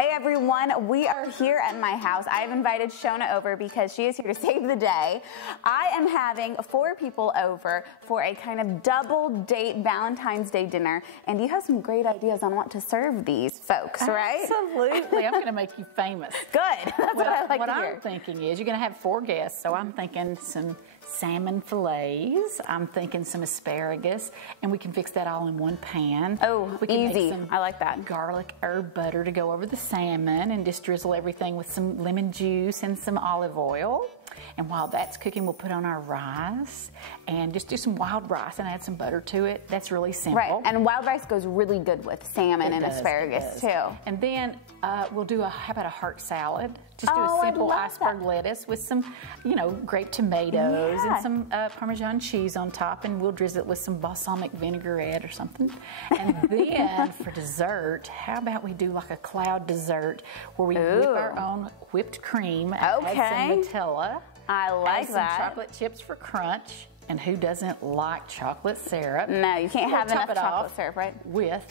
Hey everyone, we are here at my house. I have invited Shona over because she is here to save the day. I am having 4 people over for a kind of double date Valentine's Day dinner, and you have some great ideas on what to serve these folks, right? Absolutely. I'm going to make you famous. Good. That's what I like to hear. What I'm thinking is you're going to have 4 guests, so I'm thinking some salmon fillets, I'm thinking some asparagus, and we can fix that all in one pan. Oh, we can easy. Make some I like that. Garlic herb butter to go over the salmon and just drizzle everything with some lemon juice and some olive oil. And while that's cooking, we'll put on our rice and just do some wild rice and add some butter to it. That's really simple. Right, and wild rice goes really good with salmon and asparagus too. And then we'll do how about a heart salad? Just do a simple iceberg lettuce with some, grape tomatoes and some Parmesan cheese on top, and we'll drizzle it with some balsamic vinaigrette or something. And then for dessert, how about we do like a cloud dessert where we whip our own whipped cream, add some Nutella. I like that. Some chocolate chips for crunch. And who doesn't like chocolate syrup? No, you can't have enough chocolate syrup, right? With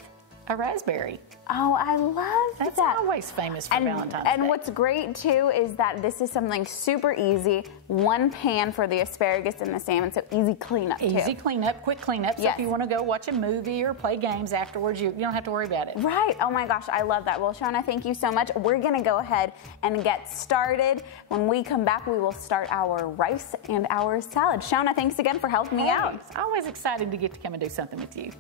a raspberry. Oh, I love that. That's always famous for Valentine's Day. And what's great too is that this is something super easy. One pan for the asparagus and the salmon, so easy cleanup too. Easy cleanup, quick cleanup. So if you want to go watch a movie or play games afterwards, you don't have to worry about it. Right. Oh my gosh, I love that. Well, Shona, thank you so much. We're gonna go ahead and get started. When we come back, we will start our rice and our salad. Shona, thanks again for helping me out. Always excited to get to come and do something with you.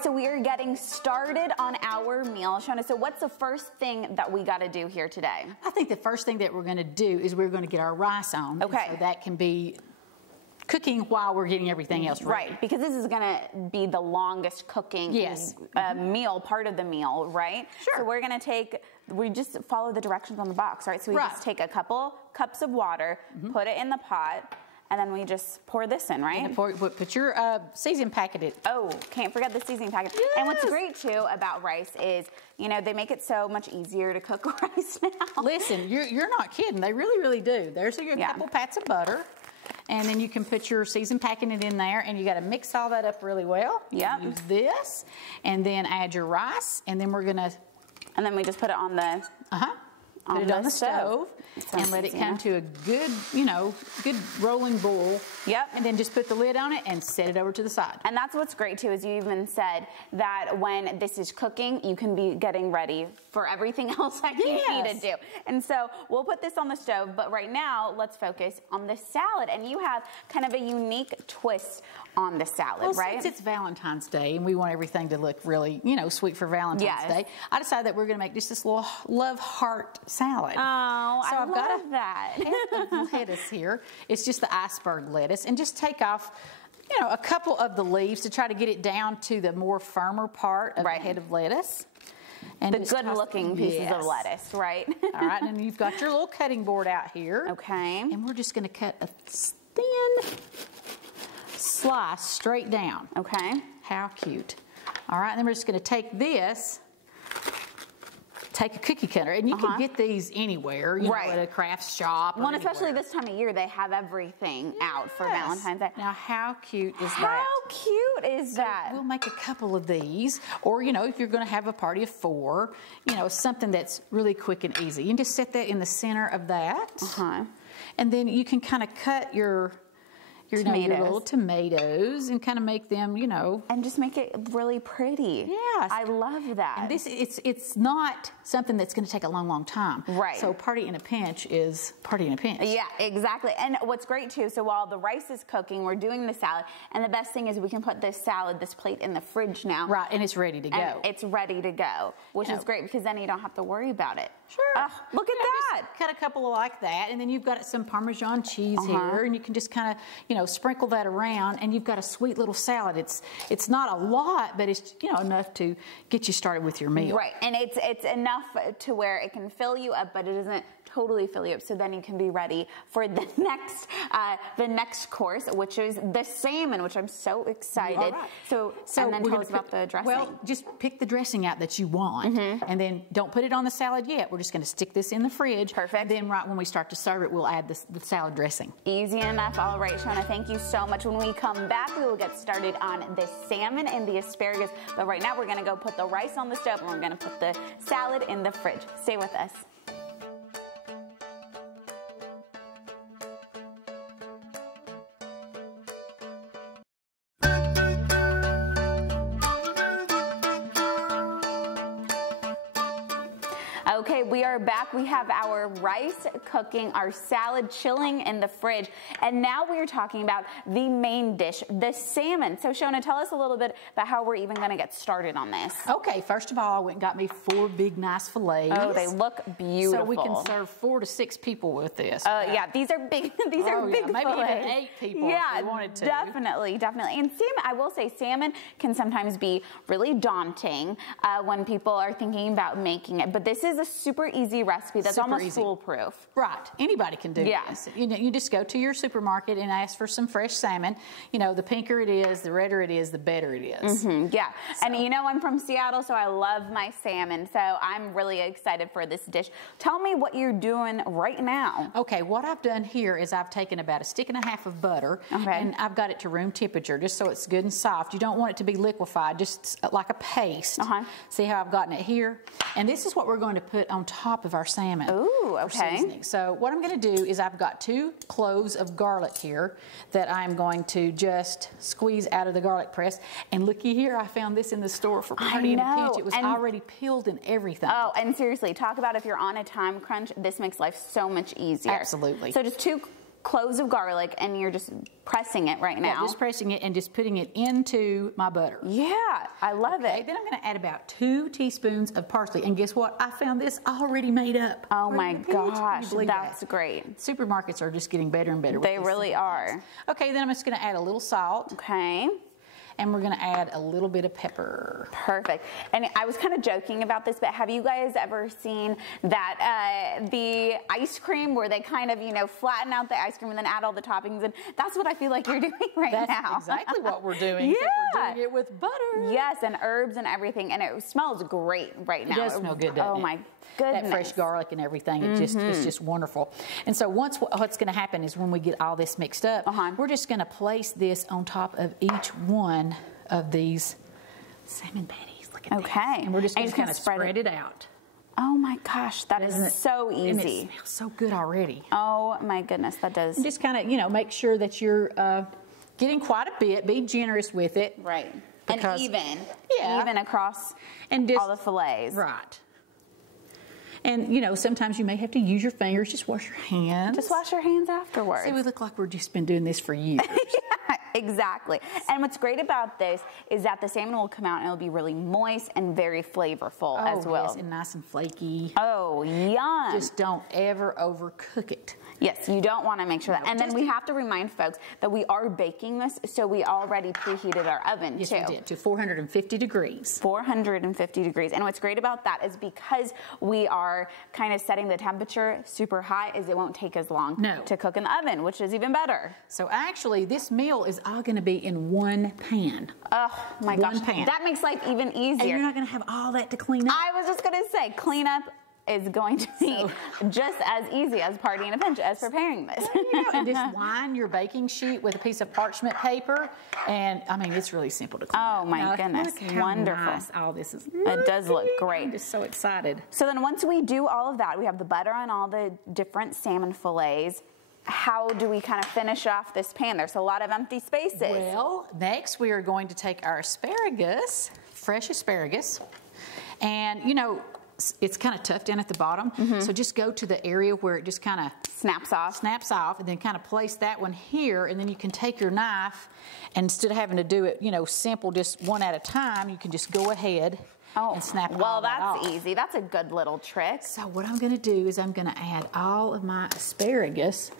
So we are getting started on our meal. Shona, so what's the first thing that we got to do here today? I think the first thing that we're going to do is we're going to get our rice on. Okay. So that can be cooking while we're getting everything else ready. Right, because this is going to be the longest cooking meal, part of the meal, right? Sure. So we're going to we just follow the directions on the box, right? So we just take a couple cups of water, put it in the pot, and then we just pour this in, right? And put your seasoning packet in. Oh, can't forget the seasoning packet. Yes. And what's great too about rice is, they make it so much easier to cook rice now. Listen, you're not kidding. They really, really do. There's a couple pats of butter. And then you can put your seasoned packet in there, and you got to mix all that up really well. Yep. Use this, and then add your rice, and then we're gonna. And then we just put it on the. Put it on the stove and let it come to a good, good rolling boil. Yep. And then just put the lid on it and set it over to the side. And that's what's great too, is you even said that when this is cooking, you can be getting ready for everything else that you need to do. And so we'll put this on the stove, but right now let's focus on the salad. And you have kind of a unique twist on the salad, right? Since it's Valentine's Day and we want everything to look really, sweet for Valentine's Day, I decided that we're going to make just this little love heart salad. Oh, so I've got that. Lettuce here. It's just the iceberg lettuce, and just take off, a couple of the leaves to try to get it down to the more firmer part of the head of lettuce. And the good-looking pieces of lettuce, right? All right, and you've got your little cutting board out here. Okay. And we're just going to cut a thin slice straight down. Okay. How cute. All right, and then we're just going to take this. Take a cookie cutter, and you can get these anywhere, at a craft shop. Well, especially this time of year, they have everything out for Valentine's Day. Now, how cute is that? How cute is that? We'll make a couple of these, or if you're going to have a party of 4, something that's really quick and easy. You can just set that in the center of that, and then you can kind of cut your little tomatoes and kind of make them, and just make it really pretty. Yes, I love that. And it's not something that's going to take a long time. Right. So party in a pinch is party in a pinch. Yeah, exactly. And what's great too, so while the rice is cooking, we're doing the salad, and the best thing is we can put this plate in the fridge now. Right, and it's ready to go. And it's ready to go, which is great because then you don't have to worry about it. Sure. Look at that. Just cut a couple like that, and then you've got some Parmesan cheese here, and you can just kind of, sprinkle that around, and you've got a sweet little salad. It's not a lot, but it's enough to get you started with your meal. Right, and it's enough to where it can fill you up, but it doesn't totally fill you up, so then you can be ready for the next course, which is the salmon, which I'm so excited. All right. So and then tell us about the dressing. Well, just pick the dressing out that you want, and then don't put it on the salad yet. We're just going to stick this in the fridge. Perfect. And then right when we start to serve it, we'll add the salad dressing. Easy enough. All right, Shona, thank you so much. When we come back, we will get started on the salmon and the asparagus. But right now, we're going to go put the rice on the stove, and we're going to put the salad in the fridge. Stay with us. Okay, we are back. We have our rice cooking, our salad chilling in the fridge, and now we are talking about the main dish, the salmon. So, Shona, tell us a little bit about how we're even going to get started on this. Okay, first of all, I went and got me 4 big, nice fillets. Oh, they look beautiful. So we can serve 4 to 6 people with this. Yeah, these are big. These are big maybe fillets. even 8 people if we wanted to. Definitely. And salmon, I will say, salmon can sometimes be really daunting when people are thinking about making it. But this is a super easy recipe that's almost foolproof. Right. Anybody can do this. You just go to your supermarket and ask for some fresh salmon. You know, the pinker it is, the redder it is, the better it is. Yeah. So. And you know, I'm from Seattle, so I love my salmon. So I'm really excited for this dish. Tell me what you're doing right now. Okay, what I've done here is I've taken about 1.5 sticks of butter, and I've got it to room temperature just so it's good and soft. You don't want it to be liquefied, just like a paste. See how I've gotten it here? And this is what we're going to put on top of our salmon. Ooh, okay. Seasoning. So what I'm going to do is I've got 2 cloves of garlic here that I'm going to just squeeze out of the garlic press. And looky here, I found this in the store for Party in a Pinch. It was already peeled and everything. Oh, and seriously, talk about if you're on a time crunch, this makes life so much easier. Absolutely. So just 2 cloves of garlic, and you're just pressing it right now. Yeah, just pressing it and just putting it into my butter. Yeah, I love it. Then I'm going to add about 2 teaspoons of parsley. And guess what? I found this already made up. Oh my gosh, that's great. Supermarkets are just getting better and better with They really are. Okay, then I'm just going to add a little salt. Okay. And we're going to add a little bit of pepper. Perfect. And I was kind of joking about this, but have you guys ever seen that the ice cream where they kind of, you know, flatten out the ice cream and then add all the toppings? And that's what I feel like you're doing now. That's exactly what we're doing. Yeah. We're doing it with butter. Yes, and herbs and everything. And it smells great right now. It does smell good, doesn't it? Oh my goodness. That fresh garlic and everything, it's just wonderful. And so what's going to happen is when we get all this mixed up, we're just going to place this on top of each one of these salmon patties. Look at this. And we're just going to kind of spread it out. Oh my gosh, that is so easy. And it smells so good already. Oh my goodness, that does. And just kind of, you know, make sure that you're getting quite a bit. Be generous with it. Right. And even. Yeah. Even across all the fillets. Right. And, you know, sometimes you may have to use your fingers. Just wash your hands. Just wash your hands afterwards. See, we look like we've just been doing this for years. Yeah, exactly. And what's great about this is that the salmon will come out and it'll be really moist and very flavorful as well. Yes, and nice and flaky. Oh, yum. Just don't ever overcook it. Yes, you don't want to make sure that. And then we have to remind folks that we are baking this, so we already preheated our oven too. Yes, we did, to 450 degrees. 450 degrees. And what's great about that is because we are kind of setting the temperature super high, is it won't take as long to cook in the oven, which is even better. So actually, this meal is all going to be in one pan. Oh my gosh. One pan. That makes life even easier. And you're not going to have all that to clean up. I was just going to say, clean up is going to be just as easy as Party in a Pinch as preparing this. And just line your baking sheet with a piece of parchment paper, and I mean, it's really simple to clean. Oh my goodness, look how wonderful! Nice all this is. It does look great. I'm just so excited. So then, once we do all of that, we have the butter on all the different salmon fillets. How do we kind of finish off this pan? There's a lot of empty spaces. Well, next we are going to take our asparagus, fresh asparagus, and you know, it's kind of tough down at the bottom, so just go to the area where it just kind of snaps off, and then kind of place that one here, and then you can take your knife, and instead of having to do it, you know, simple, just one at a time, you can just go ahead and snap all well, that that's off. easy. That's a good little trick. So what I'm going to do is I'm going to add all of my asparagus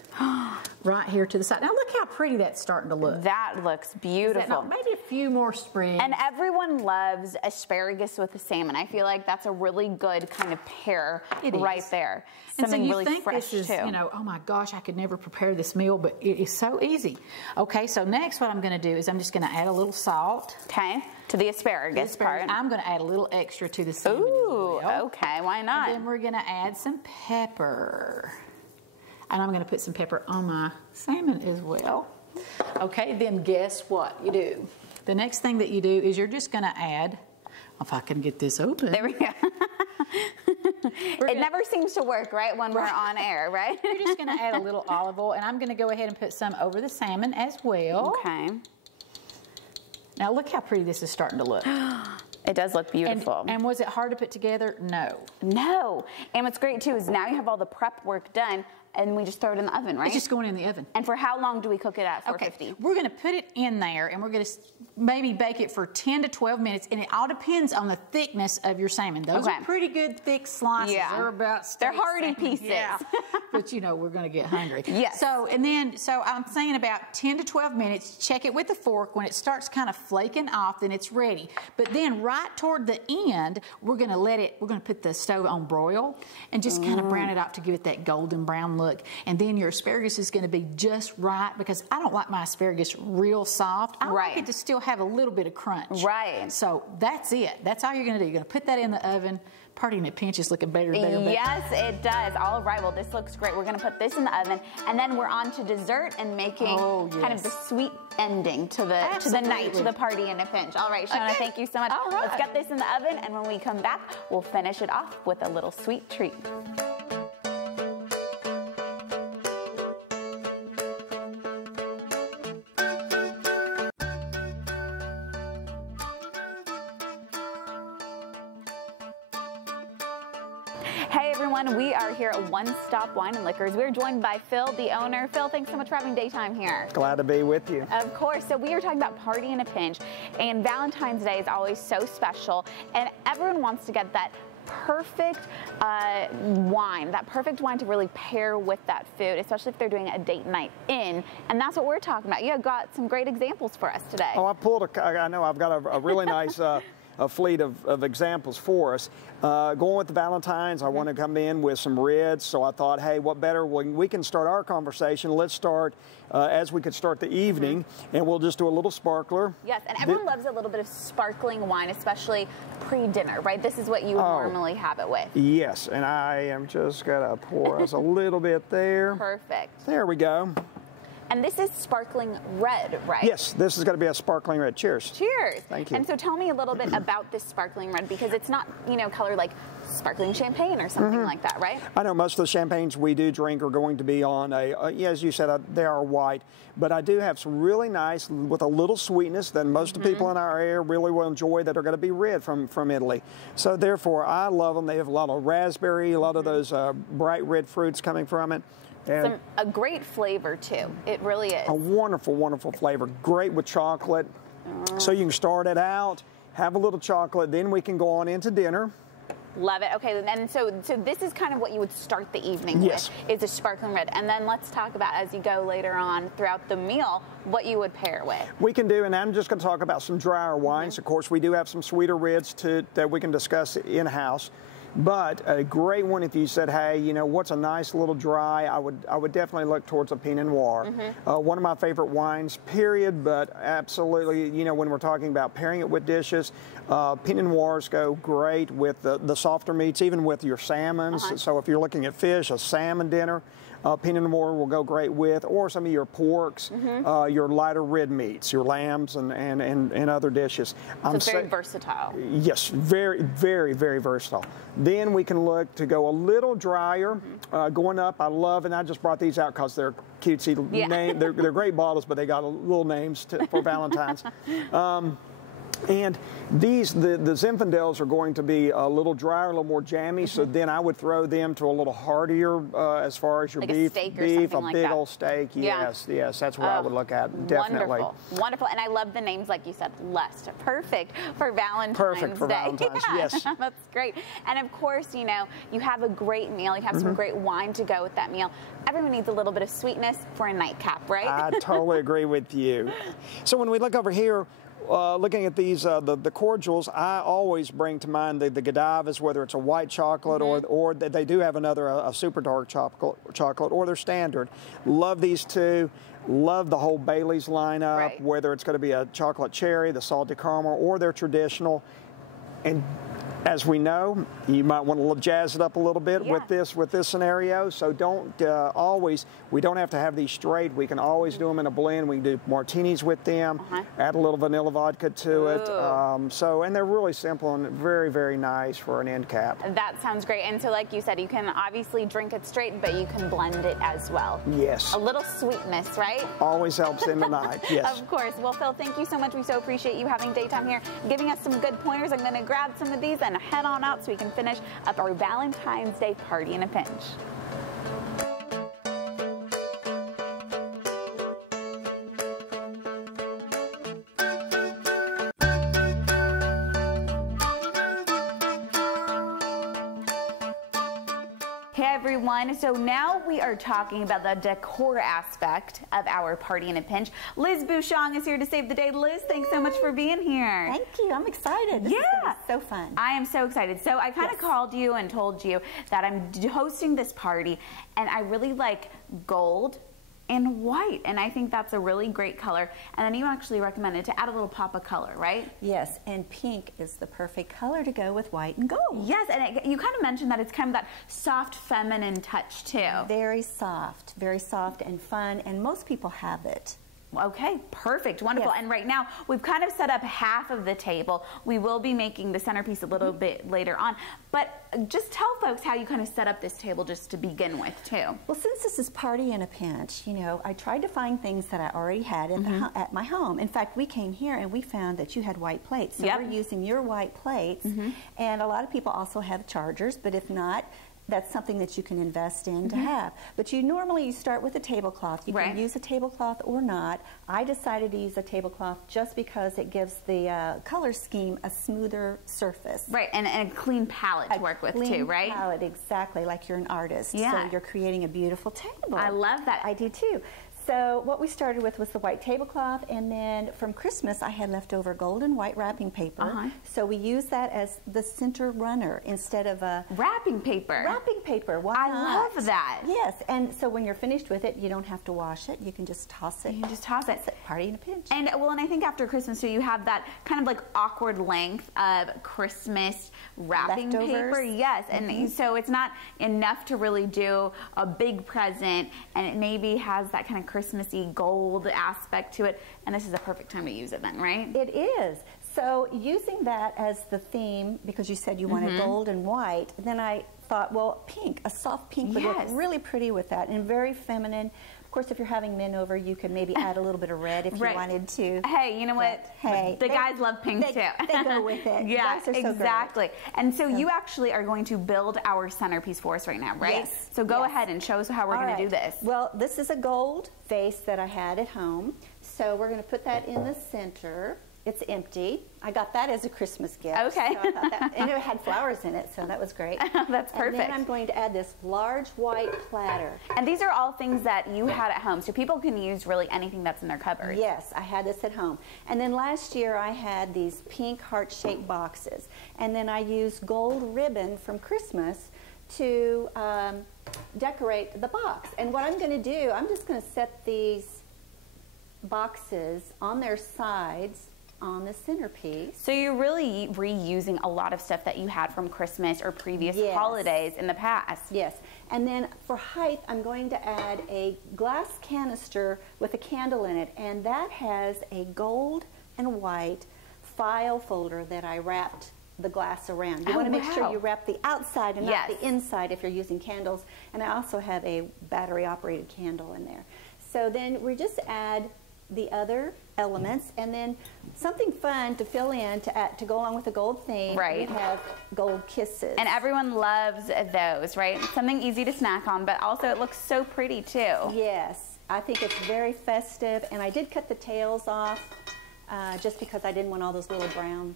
right here to the side. Now look how pretty that's starting to look. That looks beautiful. Maybe a few more sprigs. And everyone loves asparagus with the salmon. I feel like that's a really good kind of pair right there. Something and so you really think fresh this is, too. you know, oh my gosh, I could never prepare this meal, but it is so easy. Okay, so next what I'm going to do is I'm just going to add a little salt. Okay, to the asparagus part. I'm going to add a little extra to the salmon as well. Okay, why not? And then we're going to add some pepper. And I'm going to put some pepper on my salmon as well. Okay, then guess what you do? The next thing that you do is you're just going to add, if I can get this open. There we go. It never seems to work, right, when we're on air, right? You're just going to add a little olive oil, and I'm going to go ahead and put some over the salmon as well. Okay. Now look how pretty this is starting to look. It does look beautiful. And was it hard to put together? No. No. And what's great too is now you have all the prep work done, and we just throw it in the oven, right? It's just going in the oven. And for how long do we cook it at 450? Okay, we're going to put it in there, and we're going to maybe bake it for 10 to 12 minutes, and it all depends on the thickness of your salmon. Those are pretty good thick slices. Yeah. They're about They're hearty pieces. Yeah. But you know, we're going to get hungry. Yes. So I'm saying about 10 to 12 minutes, check it with a fork. When it starts kind of flaking off, then it's ready. But then right toward the end, we're going to put the stove on broil and just kind of brown it up to give it that golden brown look. And then your asparagus is going to be just right, because I don't like my asparagus real soft. I like it to still have a little bit of crunch. Right. So that's it. That's all you're going to do. You're going to put that in the oven. Party in a pinch is looking better and better. Yes, it does. All right, well, this looks great. We're going to put this in the oven, and then we're on to dessert and making kind of the sweet ending to the night, to the party in a pinch. All right, Shona, thank you so much. All right. Let's get this in the oven, and when we come back, we'll finish it off with a little sweet treat. Hey everyone, we are here at One Stop Wine and Liquors. We're joined by Phil, the owner. Phil, thanks so much for having daytime here. Glad to be with you. Of course. So we are talking about party in a pinch, and Valentine's Day is always so special, and everyone wants to get that perfect wine to really pair with that food, especially if they're doing a date night in, and that's what we're talking about. You have got some great examples for us today. Oh, I know I've got a really nice a fleet of examples for us. Going with the Valentines, I want to come in with some reds, so I thought, hey, what better when we can start our conversation? Let's start as we could start the evening, and we'll just do a little sparkler. Yes, and everyone loves a little bit of sparkling wine, especially pre-dinner, right? This is what you would normally have it with. Yes, and I am just going to pour us a little bit there. Perfect. There we go. And this is sparkling red, right? Yes, this is going to be a sparkling red. Cheers. Cheers. Thank you. And so tell me a little bit about this sparkling red, because it's not, colored like sparkling champagne or something like that, right? I know most of the champagnes we do drink are going to be on as you said, they are white, but I do have some really nice, with a little sweetness that most of the people in our area really will enjoy, that are going to be red from Italy. So therefore, I love them. They have a lot of raspberry, a lot of those bright red fruits coming from it. A great flavor too. It really is. A wonderful, wonderful flavor. Great with chocolate. So you can start it out, have a little chocolate, then we can go on into dinner. Love it. Okay, and so this is kind of what you would start the evening with, is a sparkling red. And then let's talk about, as you go later on throughout the meal, what you would pair with. We can do, and I'm just going to talk about some drier wines. Of course, we do have some sweeter reds that we can discuss in-house. But a great one, if you said, hey, what's a nice little dry, I would definitely look towards a Pinot Noir. One of my favorite wines, period, but absolutely, when we're talking about pairing it with dishes, Pinot Noirs go great with the softer meats, even with your salmons. So if you're looking at fish, a salmon dinner, Pinot Noir will go great with, or some of your porks, your lighter red meats, your lambs and other dishes. So it's very versatile. Yes, very, very, very versatile. Then we can look to go a little drier. Going up, I love, and I just brought these out because they're cutesy name. They're great bottles, but they got little names for Valentine's. And the Zinfandels are going to be a little drier, a little more jammy, so then I would throw them to a little heartier as far as your like beef, a big that. old steak. Yes, yes, that's what I would look at, definitely. Wonderful, wonderful. And I love the names, like you said, Lust. Perfect for Valentine's Perfect for Day. Valentine's, yes. That's great. And of course, you know, you have a great meal, you have some great wine to go with that meal. Everyone needs a little bit of sweetness for a nightcap, right? I totally agree with you. So when we look over here, looking at these, the cordials, I always bring to mind the Godivas, whether it's a white chocolate or they do have another, a super dark chocolate, or their standard. Love these two. Love the whole Bailey's lineup, whether it's going to be a chocolate cherry, the salted caramel, or their traditional. And as we know, you might want to jazz it up a little bit with this scenario. So don't we don't have to have these straight. We can always do them in a blend. We can do martinis with them, add a little vanilla vodka to it. And they're really simple and very, very nice for an end cap. That sounds great. And so like you said, you can obviously drink it straight, but you can blend it as well. Yes. A little sweetness, right? Always helps in the night, yes. Of course. Well, Phil, thank you so much. We so appreciate you having daytime here, giving us some good pointers. I'm going to grab some of these and head on out so we can finish up our Valentine's Day party in a pinch. Hey everyone, so now we are talking about the decor aspect of our party in a pinch. Liz Bushong is here to save the day. Liz, thanks so much for being here. Thank you, I'm excited. This is gonna be so fun. I am so excited. So I kind of called you and told you that I'm hosting this party and I really like gold and white, and I think that's a really great color. And then you actually recommended to add a little pop of color, right? Yes, and pink is the perfect color to go with white and gold. Yes, and you kind of mentioned that it's kind of that soft feminine touch too. Very soft and fun, and most people have it. Okay, perfect, wonderful. Yes. And right now, we've kind of set up half of the table. We will be making the centerpiece a little bit later on. But just tell folks how you kind of set up this table just to begin with, too. Well, since this is party in a pinch, you know, I tried to find things that I already had in at my home. In fact, we came here and we found that you had white plates. So we're using your white plates. And a lot of people also have chargers, but if not, that's something that you can invest in to have. But you start with a tablecloth. You can use a tablecloth or not. I decided to use a tablecloth just because it gives the color scheme a smoother surface. Right, and a clean palette to work with too, right? Clean palette, exactly, like you're an artist. So you're creating a beautiful table. I love that. I do too. So what we started with was the white tablecloth, and then from Christmas I had leftover gold and white wrapping paper. So we used that as the center runner instead of a wrapping paper. Wrapping paper. Why I not? love that. Yes, and so when you're finished with it, you don't have to wash it. You can just toss it. You can just toss it. Party in a pinch. And well, and I think after Christmas, so you have that kind of like awkward length of Christmas wrapping paper. Yes, and so it's not enough to really do a big present, and it maybe has that kind of Christmassy gold aspect to it, and this is a perfect time to use it then, right? It is. So using that as the theme, because you said you wanted gold and white, then I thought, well, pink, a soft pink would look really pretty with that and very feminine. Of course, if you're having men over, you could maybe add a little bit of red if you wanted to. Hey, you know what? Hey, the guys love pink too. They go with it. Yeah, so exactly. And so you actually are going to build our centerpiece for us right now, right? Yes. So go ahead and show us how we're going to do this. Well, this is a gold vase that I had at home. So we're going to put that in the center. It's empty. I got that as a Christmas gift. Okay. So I thought that, and it had flowers in it, so that was great. That's perfect. And then I'm going to add this large white platter. And these are all things that you had at home, so people can use really anything that's in their cupboard. Yes, I had this at home. And then last year I had these pink heart-shaped boxes. And then I used gold ribbon from Christmas to decorate the box. And what I'm going to do, I'm just going to set these boxes on their sides on the centerpiece. So you're really reusing a lot of stuff that you had from Christmas or previous holidays in the past. Yes. And then for height, I'm going to add a glass canister with a candle in it, and that has a gold and white file folder that I wrapped the glass around. You want to make sure you wrap the outside and not the inside if you're using candles. And I also have a battery-operated candle in there. So then we just add the other elements, and then something fun to fill in to go along with the gold theme. Right. We have gold kisses. And everyone loves those, right? Something easy to snack on, but also it looks so pretty too. Yes, I think it's very festive, and I did cut the tails off just because I didn't want all those little brown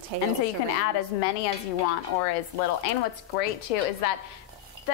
tails. And so you can add as many as you want or as little. And what's great too is that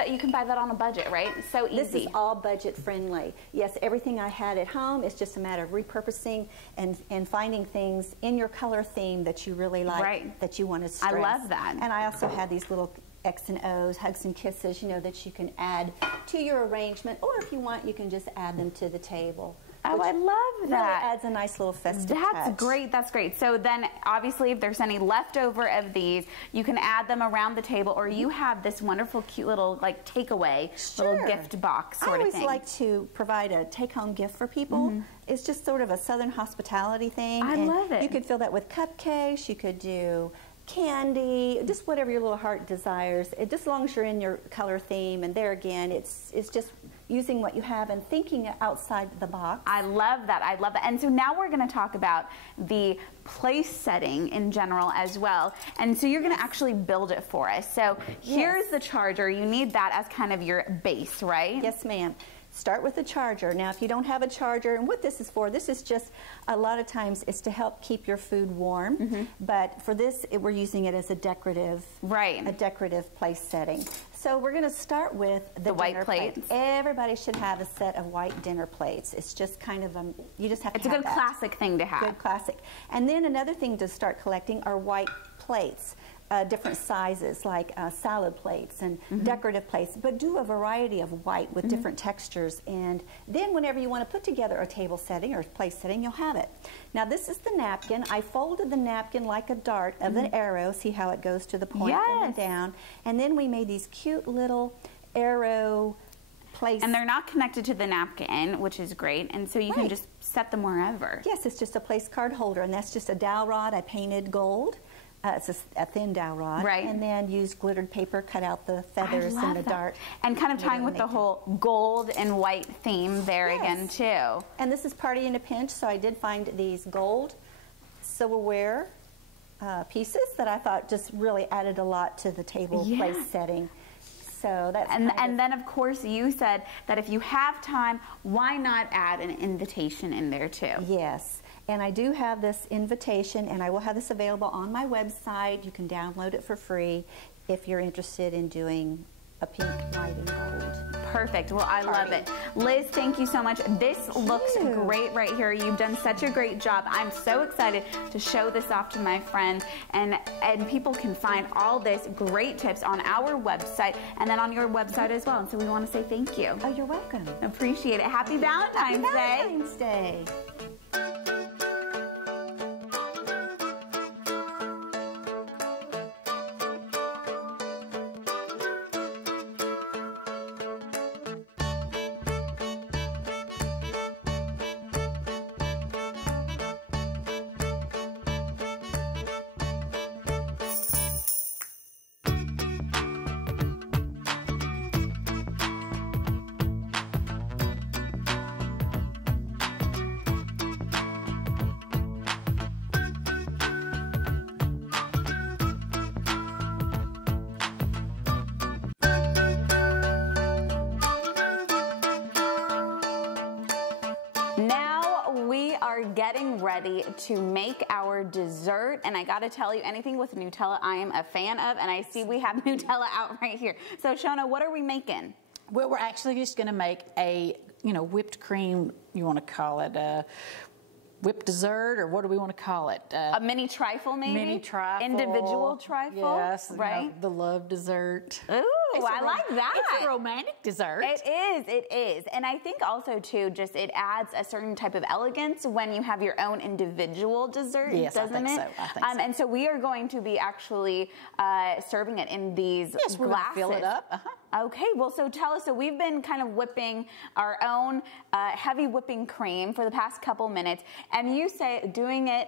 you can buy that on a budget, right? It's so easy. This is all budget friendly. Yes, everything I had at home, it's just a matter of repurposing and finding things in your color theme that you really like, right, that you want to stress. I love that. And I also had these little X and O's, hugs and kisses, that you can add to your arrangement, or if you want, you can just add them to the table. Oh, I love that. Really adds a nice little festive touch. That's great. That's great. So then, obviously, if there's any leftover of these, you can add them around the table, or you have this wonderful, cute little like takeaway, little gift box sort of thing. I always like to provide a take-home gift for people. It's just sort of a Southern hospitality thing. I love it. You could fill that with cupcakes. You could do candy, just whatever your little heart desires. Just as long as you're in your color theme, and there again, it's just using what you have and thinking outside the box. I love that. I love that. And so now we're going to talk about the place setting in general as well. And so you're going to actually build it for us. So here's the charger. You need that as kind of your base, right? Yes, ma'am. Start with the charger. Now, if you don't have a charger, and what this is for, this is just, a lot of times, it's to help keep your food warm. But for this, we're using it as a decorative, a decorative place setting. So we're going to start with the white plates. Everybody should have a set of white dinner plates. It's just kind of you just have to have that. It's a good classic thing to have. Good classic. And then another thing to start collecting are white plates. Different sizes, like salad plates and decorative plates, but do a variety of white with different textures. And then whenever you want to put together a table setting or place setting, you'll have it. Now, this is the napkin. I folded the napkin like a dart of an arrow. See how it goes to the point and then down. And then we made these cute little arrow plates. And they're not connected to the napkin, which is great. And so you can just set them wherever. Yes, it's just a place card holder, and that's just a dowel rod I painted gold. It's a thin dowel rod, and then use glittered paper, cut out the feathers and the dart. And kind of tying with the whole gold and white theme there again, too. And this is Party in a Pinch, so I did find these gold silverware pieces that I thought just really added a lot to the table place setting. So that's and then, of course, you said that if you have time, why not add an invitation in there, too? Yes. And I do have this invitation, and I will have this available on my website. You can download it for free if you're interested in doing a pink, white, and gold. Perfect. Well, I love it. Liz, thank you so much. This looks great right here. You've done such a great job. I'm so excited to show this off to my friends, and people can find all this great tips on our website and then on your website as well. And so we want to say thank you. Oh, you're welcome. Appreciate it. Happy Valentine's Day. Happy Valentine's Day. Getting ready to make our dessert, and I gotta tell you, anything with Nutella I am a fan of, and I see we have Nutella out right here. So Shona, what are we making? Well, we're actually just gonna make a whipped cream, you want to call it a whipped dessert, or what do we want to call it? A mini trifle, maybe? Mini trifle. Individual trifle? Yes. Right? The love dessert. Ooh, I like that. It's a romantic dessert. It is. And I think also, too, just it adds a certain type of elegance when you have your own individual dessert, doesn't it? So. I think so. And so we are going to be actually serving it in these glasses. We're going to fill it up. Okay, well, so tell us, so we've been kind of whipping our own heavy whipping cream for the past couple minutes, and you say doing it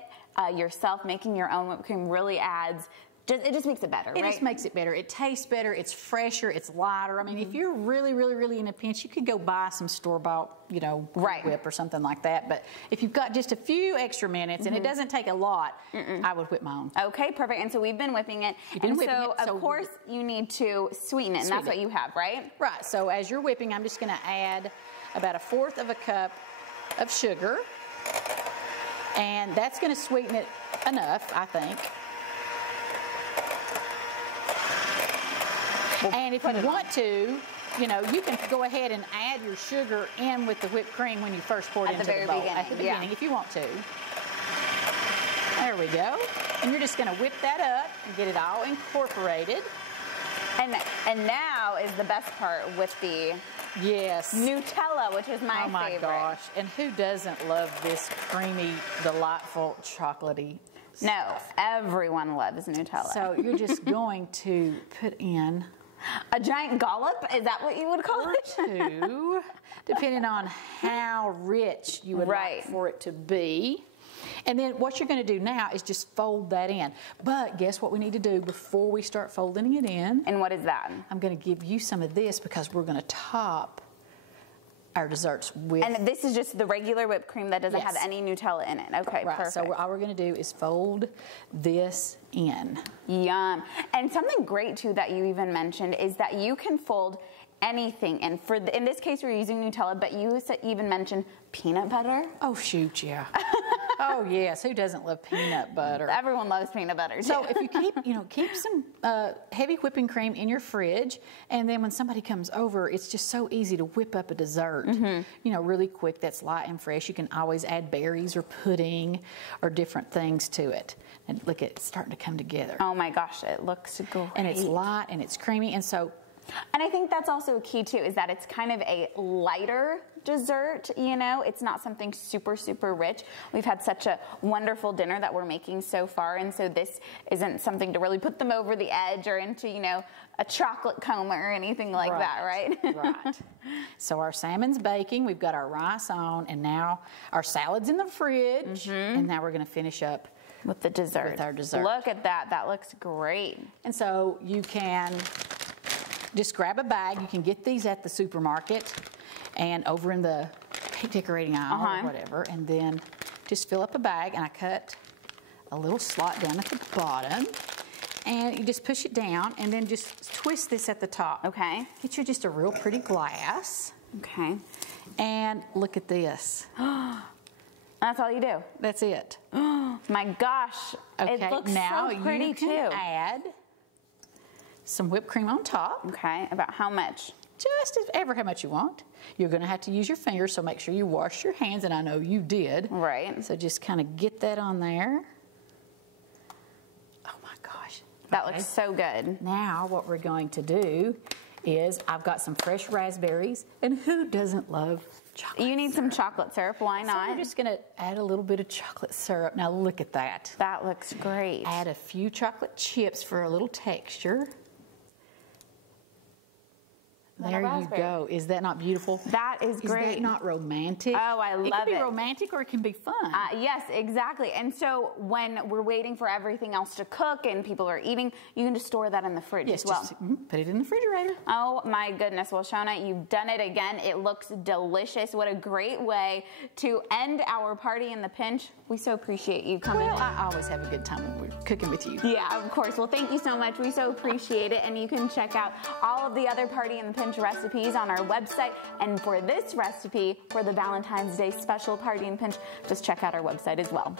yourself, making your own whipped cream really adds It just makes it better, right? It just makes it better. It tastes better. It's fresher. It's lighter. I mean, if you're really, really, really in a pinch, you could go buy some store-bought, whip or something like that. But if you've got just a few extra minutes, and it doesn't take a lot, I would whip my own. Okay, perfect. And so we've been whipping it. So of course you need to sweeten it, and that's what you have, right? Right. So as you're whipping, I'm just going to add about 1/4 of a cup of sugar, and that's going to sweeten it enough, I think. And if you want to, you can go ahead and add your sugar in with the whipped cream when you first pour it into the bowl. At the beginning, if you want to. There we go. And you're just going to whip that up and get it all incorporated. And now is the best part with the Nutella, which is my favorite. Oh my gosh. And who doesn't love this creamy, delightful, chocolatey stuff? No, everyone loves Nutella. So you're just going to put in a giant dollop? Is that what you would call it? Or two, depending on how rich you would like for it to be. And then what you're going to do now is just fold that in. But guess what we need to do before we start folding it in? And what is that? I'm going to give you some of this because we're going to top our desserts with. And this is just the regular whipped cream that doesn't have any Nutella in it. Okay, perfect. So all we're going to do is fold this in. Yum. And something great too that you even mentioned is that you can fold anything in. In this case, we're using Nutella, but you even mentioned peanut butter. Oh shoot, yeah. Oh yes, who doesn't love peanut butter? Everyone loves peanut butter. So if you keep some heavy whipping cream in your fridge, and then when somebody comes over, it's just so easy to whip up a dessert. Really quick. That's light and fresh. You can always add berries or pudding or different things to it. And look, it's starting to come together. Oh my gosh, it looks great. And it's light and it's creamy, and so. And I think that's also a key too, is that it's kind of a lighter dessert, it's not something super, super rich. We've had such a wonderful dinner that we're making so far, and so this isn't something to really put them over the edge or into, a chocolate coma or anything like that, right? Right. So our salmon's baking, we've got our rice on, and now our salad's in the fridge, and now we're going to finish up with the dessert. With our dessert. Look at that. That looks great. And so you can just grab a bag. You can get these at the supermarket and over in the cake decorating aisle or whatever. And then just fill up a bag. And I cut a little slot down at the bottom. And you just push it down and then just twist this at the top. Okay. Get you just a real pretty glass. Okay. And look at this. That's all you do? That's it. My gosh. Okay, it looks now so pretty you can add some whipped cream on top. Okay, about how much? Just ever how much you want. You're going to have to use your fingers, so make sure you wash your hands, and I know you did. Right. So just kind of get that on there. Oh my gosh. That looks so good. Now what we're going to do is I've got some fresh raspberries, and who doesn't love chocolate You need some chocolate syrup, why not? So we're just going to add a little bit of chocolate syrup. Now look at that. That looks great. Add a few chocolate chips for a little texture. There you go. Is that not beautiful? That is great. Is that not romantic? Oh, I love it. It can be romantic or it can be fun. Yes, exactly. And so when we're waiting for everything else to cook and people are eating, you can just store that in the fridge as well. Just put it in the refrigerator. Oh my goodness. Well, Shona, you've done it again. It looks delicious. What a great way to end our party in the pinch. We so appreciate you coming. Well, I always have a good time when we're cooking with you. Yeah, of course. Well, thank you so much. We so appreciate it. And you can check out all of the other Party in the Pinch recipes on our website. And for this recipe, for the Valentine's Day special Party in Pinch, just check out our website as well.